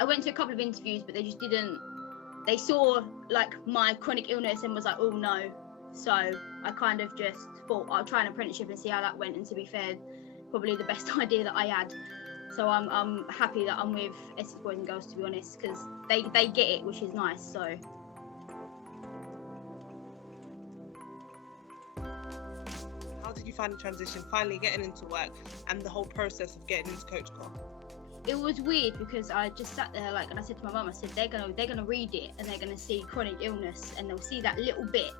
I went to a couple of interviews, but they just didn't. They saw like my chronic illness and was like, oh no. So I kind of just thought I'll try an apprenticeship and see how that went. And to be fair, probably the best idea that I had. So I'm happy that I'm with Essex Boys and Girls, to be honest, because they get it, which is nice. So. How did you find the transition, finally getting into work, and the whole process of getting into coach corps? It was weird because I just sat there and I said to my mum, I said they're gonna read it and they're gonna see chronic illness and they'll see that little bit,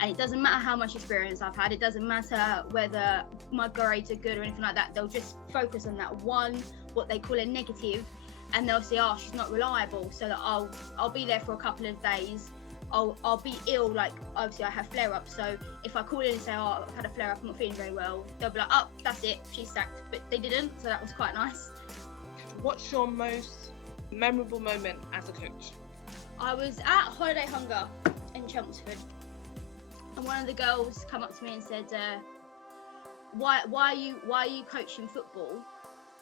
and it doesn't matter how much experience I've had, it doesn't matter whether my grades are good or anything like that, they'll just focus on that one, what they call a negative, and they'll say, oh, she's not reliable, so that I'll be there for a couple of days. I'll be ill, like obviously I have flare-ups, so if I call in and say, oh, I've had a flare-up, I'm not feeling very well, they'll be like, oh, that's it, she's sacked. But they didn't, so that was quite nice. What's your most memorable moment as a coach? I was at Holiday Hunger in Chelmsford, and one of the girls come up to me and said, why are you coaching football?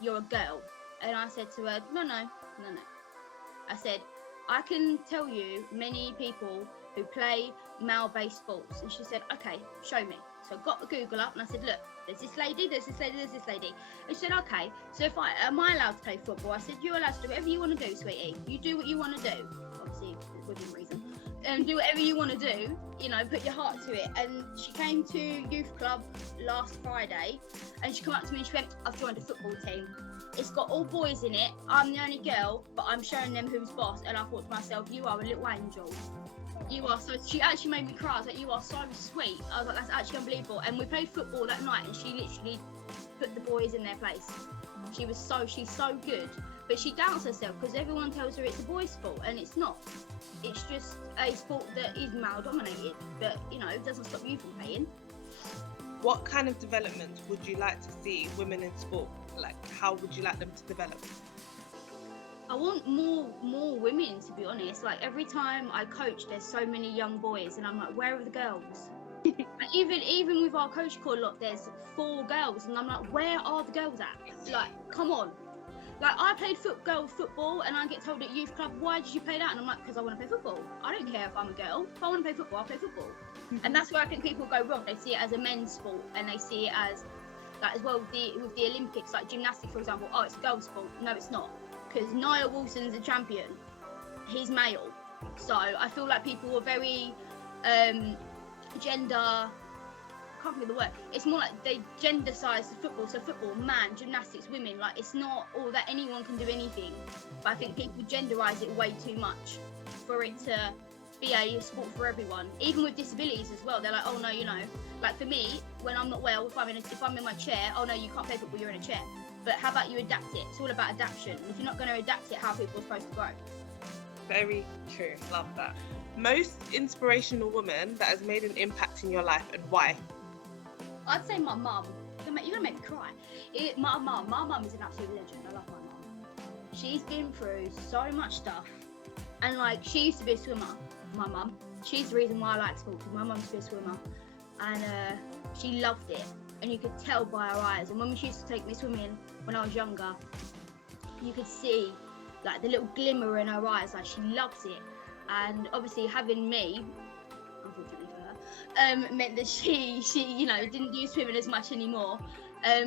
You're a girl. And I said to her, no. I said, I can tell you many people who play male-based sports. And she said, okay, show me. So I got the Google up and I said, look, there's this lady. And she said, okay, so am I allowed to play football? I said, you're allowed to do whatever you want to do, sweetie. You do what you want to do, obviously within reason. Do whatever you want to do, put your heart to it. And she came to youth club last Friday and she came up to me and she went, I've joined a football team. It's got all boys in it. I'm the only girl, but I'm showing them who's boss. And I thought to myself, you are a little angel. You are so. She actually made me cry. I was like, you are so sweet. I was like, that's actually unbelievable. And we played football that night, and she literally put the boys in their place. She's so good. But she doubts herself because everyone tells her it's a boys' sport, and it's not. It's just a sport that is male dominated. But it doesn't stop you from playing. What kind of development would you like to see women in sport? Like, how would you like them to develop? I want more women, to be honest. Like, every time I coach, there's so many young boys, and I'm like, where are the girls? even with our coach corps lot, there's 4 girls, and I'm like, where are the girls at? Like, come on. Like, I played girls football, and I get told at youth club, why did you play that? And I'm like, because I want to play football. I don't care if I'm a girl. If I want to play football, I'll play football. And that's where I think people go wrong. They see it as a men's sport, and they see it as, like, as well with the Olympics, like gymnastics, for example. Oh, it's a girls' sport. No, it's not. Because Niall Wilson's a champion. He's male. So I feel like people are very gender, I can't think of the word. It's more like they gender-size the football. So football, man, gymnastics, women. Like, it's not all that anyone can do anything. But I think people genderize it way too much for it to be a sport for everyone. Even with disabilities as well. They're like, oh no, like for me, when I'm not well, if I'm in my chair, oh no, you can't play football, you're in a chair. But how about you adapt it? It's all about adaptation. If you're not going to adapt it, how are people supposed to grow? Very true. Love that. Most inspirational woman that has made an impact in your life, and why? I'd say my mum. You're going to make me cry. My mum is an absolute legend. I love my mum. She's been through so much stuff. And like, she used to be a swimmer, my mum. She's the reason why I like sport, because my mum used to be a swimmer. And she loved it. And you could tell by her eyes. And when she used to take me swimming when I was younger, you could see like the little glimmer in her eyes, like she loves it. And obviously having me, unfortunately for her, meant that she didn't do swimming as much anymore.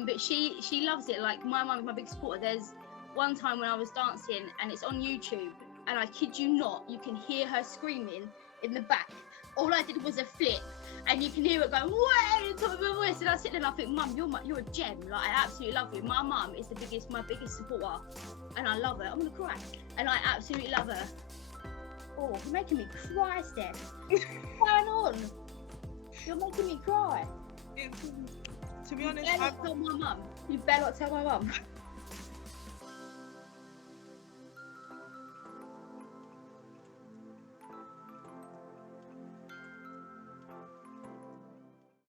But she loves it. Like, my mum is my big supporter. There's one time when I was dancing, and it's on YouTube, and I kid you not, you can hear her screaming in the back. All I did was a flip, and you can hear it going way at the top of her voice. And I sit there and I think, Mum, you're a gem. Like, I absolutely love you. My mum is my biggest supporter, and I love her. I'm gonna cry, and I absolutely love her. Oh, you're making me cry, Steph. What's going on? You're making me cry. To be honest, You better not tell my mum. You better not tell my mum.